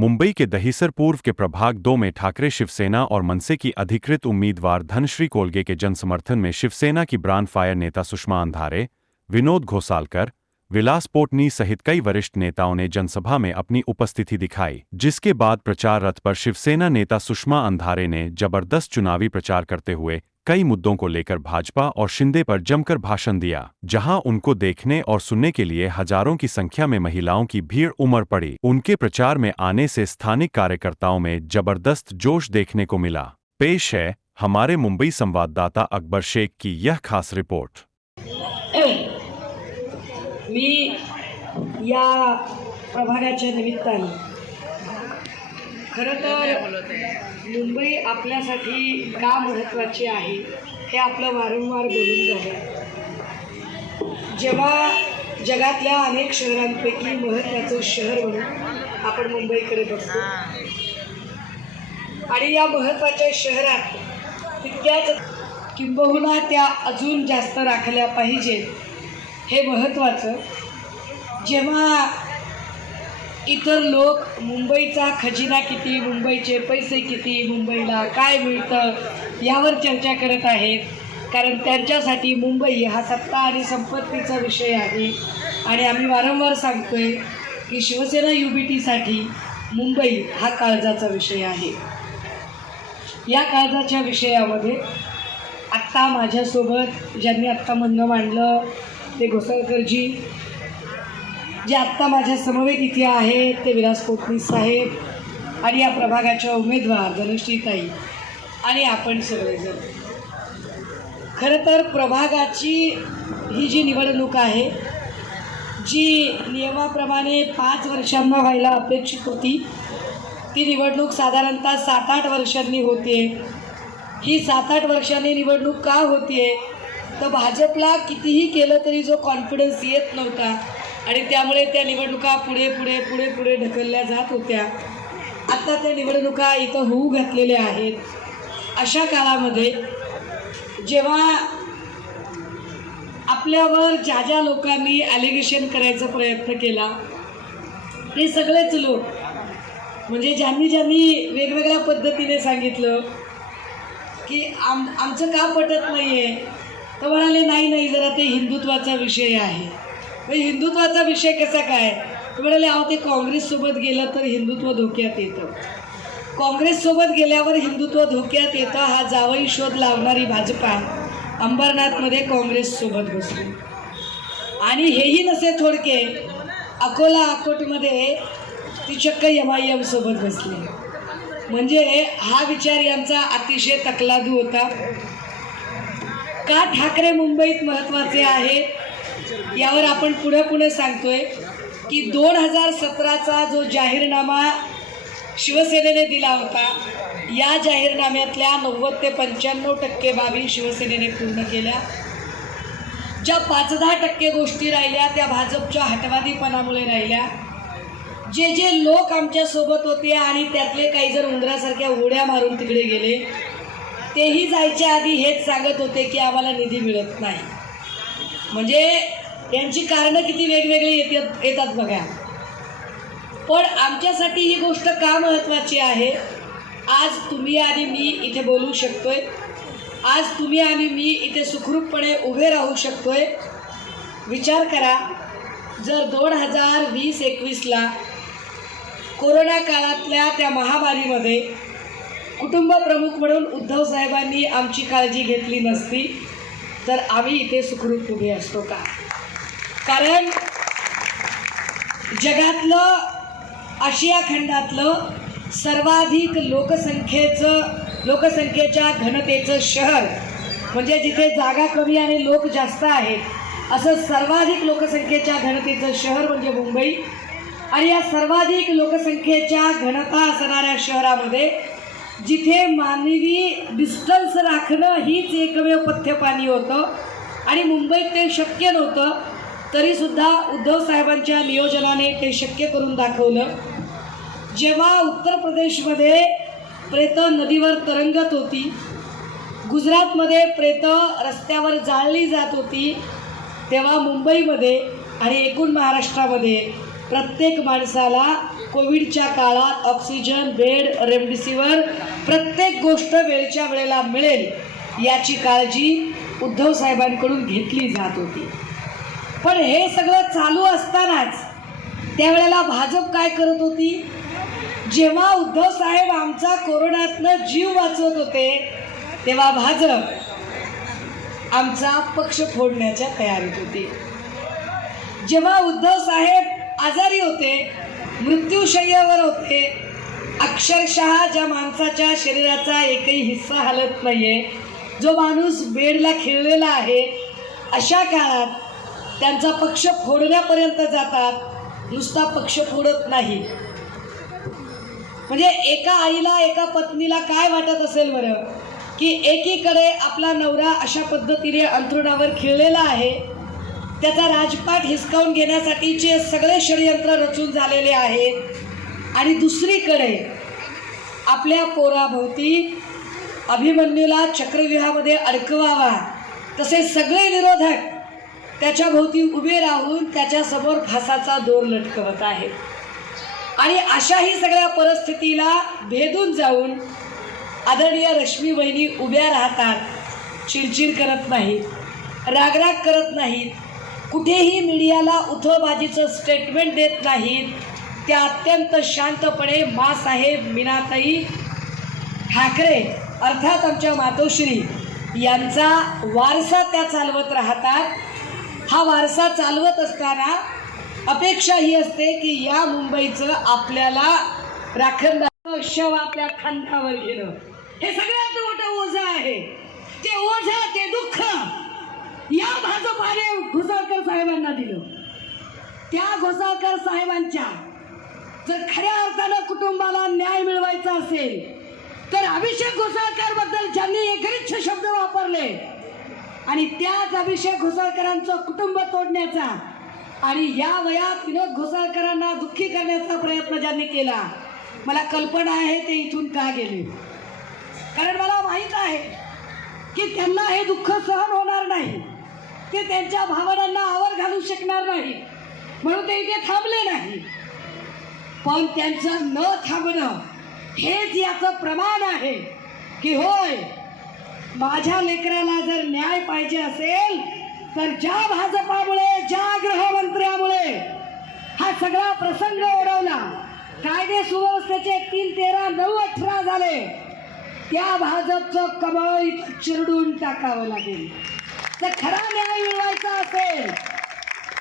मुंबई के दहिसर पूर्व के प्रभाग 2 में ठाकरे शिवसेना और मनसे की अधिकृत उम्मीदवार धनश्री कोलगे के जनसमर्थन में शिवसेना की ब्रांड फायर नेता सुषमा अंधारे, विनोद घोसालकर, विलास पोटनी सहित कई वरिष्ठ नेताओं ने जनसभा में अपनी उपस्थिति दिखाई, जिसके बाद प्रचार रथ पर शिवसेना नेता सुषमा अंधारे ने जबरदस्त चुनावी प्रचार करते हुए कई मुद्दों को लेकर भाजपा और शिंदे पर जमकर भाषण दिया, जहां उनको देखने और सुनने के लिए हजारों की संख्या में महिलाओं की भीड़ उमड़ पड़ी। उनके प्रचार में आने से स्थानिक कार्यकर्ताओं में जबरदस्त जोश देखने को मिला। पेश है हमारे मुंबई संवाददाता अकबर शेख की यह खास रिपोर्ट। मी या प्रभागाच्या निमित्ताने खरं तर मुंबई आपल्यासाठी का महत्त्वाची आहे हे आपलं वारंवार बोलून झालं। जेव्हा जगातल्या अनेक शहरांपैकी महत्त्वाचं शहर म्हणून आपण मुंबईकडे बघतो आणि या महत्त्वाच्या शहरात तितक्याच किंबहुना त्या अजून जास्त राखल्या पाहिजेत हे महत्त्वाचं। जेव्हा इतर लोक मुंबईचा खजिना किती, मुंबईचे पैसे किती, मुंबईला काय मिळतं यावर चर्चा करत आहेत, कारण त्यांच्यासाठी मुंबई हा सत्ता आणि संपत्तीचा विषय आहे। आणि आम्ही वारंवार सांगतोय की शिवसेना UBTसाठी मुंबई हा काळजाचा विषय आहे। या काळजाच्या विषयामध्ये आत्ता माझ्यासोबत ज्यांनी आत्ता म्हणणं मांडलं ते घोसाळकरजी, जे आत्ता माझ्या समवेत इथे आहेत ते विलास पोटनी साहेब आणि या प्रभागाच्या उमेदवार धनश्रीताई आणि आपण सगळेजण। खरं तर प्रभागाची ही जी निवडणूक आहे जी नियमाप्रमाणे 5 वर्षांना व्हायला अपेक्षित होती, ती निवडणूक साधारणतः 7-8 वर्षांनी होते। ही 7-8 वर्षांनी निवडणूक का होते तर भाजपला कितीही केलं तरी जो कॉन्फिडन्स येत नव्हता आणि त्यामुळे त्या निवडणुका पुढे ढकलल्या जात होत्या। आता त्या निवडणुका इथं होऊ घातलेल्या आहेत। अशा काळामध्ये जेव्हा आपल्यावर ज्या लोकांनी ॲलिगेशन करायचा प्रयत्न केला ते सगळेच लोक, म्हणजे ज्यांनी वेगवेगळ्या पद्धतीने सांगितलं की आमचं का पटत नाही आहे, तर म्हणाले नाही जरा ते हिंदुत्वाचा विषय आहे। हिंदुत्वाचा विषय कसा काय, तर म्हणाले अहो ते काँग्रेससोबत गेलं तर हिंदुत्व धोक्यात येतं, काँग्रेससोबत गेल्यावर हिंदुत्व धोक्यात येतं हा जावई शोध लावणारी भाजपा अंबरनाथमध्ये काँग्रेससोबत बसली। आणि हेही नसे थोडके, अकोला अकोटमध्ये ती चक्क MIM सोबत बसली। म्हणजे हा विचार यांचा अतिशय तकलादू होता। का ठाकरे मुंबईत महत्त्वाचे आहे यावर आपण पुढे सांगतोय की 2017चा जो जाहीरनामा शिवसेनेने दिला होता, या जाहीरनाम्यातल्या 90 ते 95% बाबी शिवसेनेने पूर्ण केल्या। ज्या 5-10% गोष्टी राहिल्या त्या भाजपच्या हटवादीपणामुळे राहिल्या। जे लोक आमच्यासोबत होते आणि त्यातले काही जर उंदरासारख्या उड्या मारून तिकडे गेले, तेही जायच्या आधी हेच सांगत होते की आम्हाला निधी मिळत नाही। म्हणजे यांची कारणं किती वेगवेगळी येतात बघा। पण आमच्यासाठी ही गोष्ट का महत्त्वाची आहे, आज तुम्ही आणि मी इथे बोलू शकतोय, आज तुम्ही आणि मी इथे सुखरूपपणे उभे राहू शकतोय। विचार करा, जर 2020-21ला कोरोना काळातल्या त्या महामारीमध्ये कुटुंब प्रमुख म्हणून उद्धव साहेबांनी आमची काळजी घेतली नसती तर आम्ही इथे सुखरूप उभे असतो का? कारण जगातलं, आशिया खंडातलं सर्वाधिक लोकसंख्येच्या घनतेचं शहर, म्हणजे जिथे जागा कमी आणि लोक जास्त आहेत असं सर्वाधिक लोकसंख्येच्या घनतेचं शहर म्हणजे मुंबई। आणि या सर्वाधिक लोकसंख्येच्या घनता असणाऱ्या शहरामध्ये जिथे मानवी डिस्टन्स राखणं हीच एकमेव पथ्यपाणी होतं आणि मुंबईत ते शक्य नव्हतं, तरीसुद्धा उद्धव साहेबांच्या नियोजनाने ते शक्य करून दाखवलं। जेव्हा उत्तर प्रदेशमध्ये प्रेतं नदीवर तरंगत होती, गुजरातमध्ये प्रेतं रस्त्यावर जाळली जात होती, तेव्हा मुंबईमध्ये आणि एकूण महाराष्ट्रामध्ये प्रत्येक माणसाला कोविडच्या काळात ऑक्सिजन, बेड, रेमडेसिवीर प्रत्येक गोष्ट वेळच्या वेळेला मिळेल याची काळजी उद्धव साहेबांकडून घेतली जात होती. पण हे सगळं चालू असतानाच त्यावेळेला भाजप काय करत होती? जेव्हा उद्धव साहेब आमचा कोरोनातनं जीव वाचवत होते तेव्हा भाजप आमचा पक्ष फोडण्याच्या तयारीत होती. जेव्हा उद्धव साहेब आजारी होते, मृत्यूशय्यावर होते, अक्षरशः ज्या माणसाच्या शरीराचा एकही हिस्सा हलत नाहीये, जो माणूस बेडला खिळलेला आहे, अशा काळात त्यांचा पक्ष फोडण्यापर्यंत जातात. नुसता पक्ष फोडत नाही, म्हणजे एका आईला, एका पत्नीला काय वाटत असेल बरं की एकीकडे आपला नवरा अशा पद्धतीने अंथरुणावर खिळलेला आहे, त्याचा राजपाट हिसकावून घेण्यासाठीचे सगळे षडयंत्र रचून झालेले आहेत, आणि दुसरीकडे आपल्या पोराभोवती अभिमन्यूला चक्रव्यूहामध्ये अडकवावा तसे सगळे विरोधक त्याच्या भोवती उभे राहून त्याच्यासमोर फासाचा दोर लटकवत आहेत. आणि अशाही सगळ्या परिस्थितीला भेदून जाऊन आदरणीय रश्मी वहिनी उभ्या राहतात, चिडचिड करत नाहीत, रागराग करत नाहीत, कुठेही मीडियाला उथळबाजीचं स्टेटमेंट देत नाहीत. त्या अत्यंत शांतपणे मासाहेब मीनाताई ठाकरे अर्थात आमच्या मातोश्री यांचा वारसा त्या चालवत राहतात. हा वारसा चालवत असताना अपेक्षा ही असते की या मुंबईचं आपल्याला राखणदार शव आपल्या खांद्यावर घेणं हे सगळ्यात मोठं ओझं आहे. ते ओझं, ते दुःख या भाजपाने घोसाळकर साहेबांना दिलं. त्या घोसाळकर साहेबांच्या जर खऱ्या अर्थानं कुटुंबाला न्याय मिळवायचा असेल तर अभिषेक घोसाळकर बद्दल ज्यांनी एकरिच्छ शब्द वापरले आणि त्याच अभिषेक घोसाळकरांचं कुटुंब तोडण्याचा आणि या वयात विनोद घोसाळकरांना दुःखी करण्याचा प्रयत्न ज्यांनी केला, मला कल्पना आहे ते इथून का गेले. कारण मला माहीत आहे की त्यांना हे दुःख सहन होणार नाही, ते त्यांच्या भावनांना आवर घालू शकणार नाही, म्हणून ते इथे थांबले नाही. पण त्यांचं न थांबणं हेच याचं प्रमाण आहे की होय, माझ्या लेकराला जर न्याय पाहिजे असेल तर ज्या भाजपामुळे, ज्या गृहमंत्र्यामुळे हा सगळा प्रसंग ओढवला, कायदे सुव्यवस्थेचे 3, 13, 9, 18 झाले, त्या भाजपचं कमळ चिरडून टाकावं लागेल. तर खरा न्याय मिळवायचा असेल,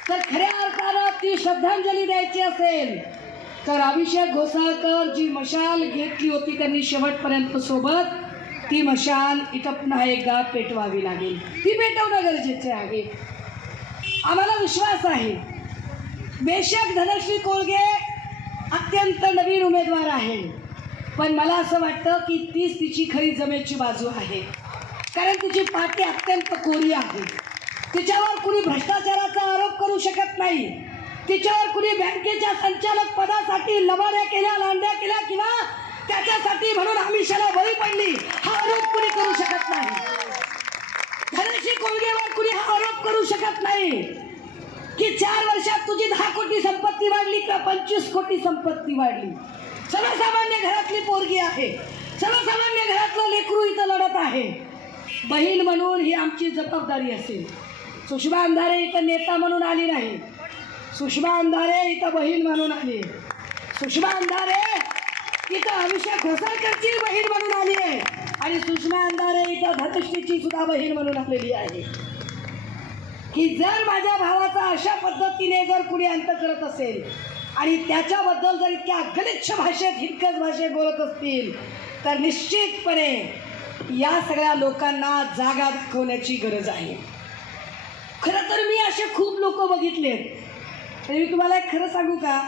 तर खऱ्या अर्थानं ती श्रद्धांजली द्यायची असेल तर अभिषेक घोसाळकर जी मशाल घेतली होती त्यांनी शेवटपर्यंत सोबत, ती मशाल इथं पुन्हा एकदा पेटवावी लागेल. ती पेटवणं गरजेचे आहे. आम्हाला विश्वास आहे, बेशक धनश्री कोळगे अत्यंत नवीन उमेदवार आहे, पण मला असं वाटतं की तीच तिची खरी जमेची बाजू आहे. कारण तिची पाठी अत्यंत कोरी आहे. तिच्यावर कुणी भ्रष्टाचाराचा आरोप करू शकत नाही. तिच्यावर कुणी बँकेच्या संचालक पदासाठी लबाड्या केल्या, लांड्या केल्या किंवा त्याच्यासाठी म्हणून आमिषाला बळी पडली हा आरोप कुणी करू शकत नाही. धनश्री कोळगेवर कुणी हा आरोप करू शकत नाही की 4 वर्षात तुझी 10 कोटी संपत्ती वाढली किंवा 25 कोटी संपत्ती वाढली. सर्वसामान्य घरातली पोरगी आहे, सर्वसामान्य घरातलं लेकरू इथं लढत आहे. बहीण म्हणून ही आमची जबाबदारी असेल. सुषमा अंधारे इथं नेता म्हणून आली नाही, सुषमा अंधारे इथं बहीण म्हणून आली. सुषमा अंधारे इथं अभिषेक घोसाळकरची बहीण म्हणून आली आहे आणि सुषमा अंधारे इथं धनश्रीची सुद्धा बहीण म्हणून आलेली आहे. की जर माझ्या भावाचा अशा पद्धतीने जर कुणी अंत करत असेल आणि त्याच्याबद्दल जर इतक्या गलिच्छ भाषेत, हिरकस भाषेत बोलत असतील तर निश्चितपणे या सगळ्या लोकांना जागा दाखवण्याची गरज आहे. खरं तर मी असे खूप लोक बघितलेत. तरी मी तुम्हाला एक खरं सांगू का,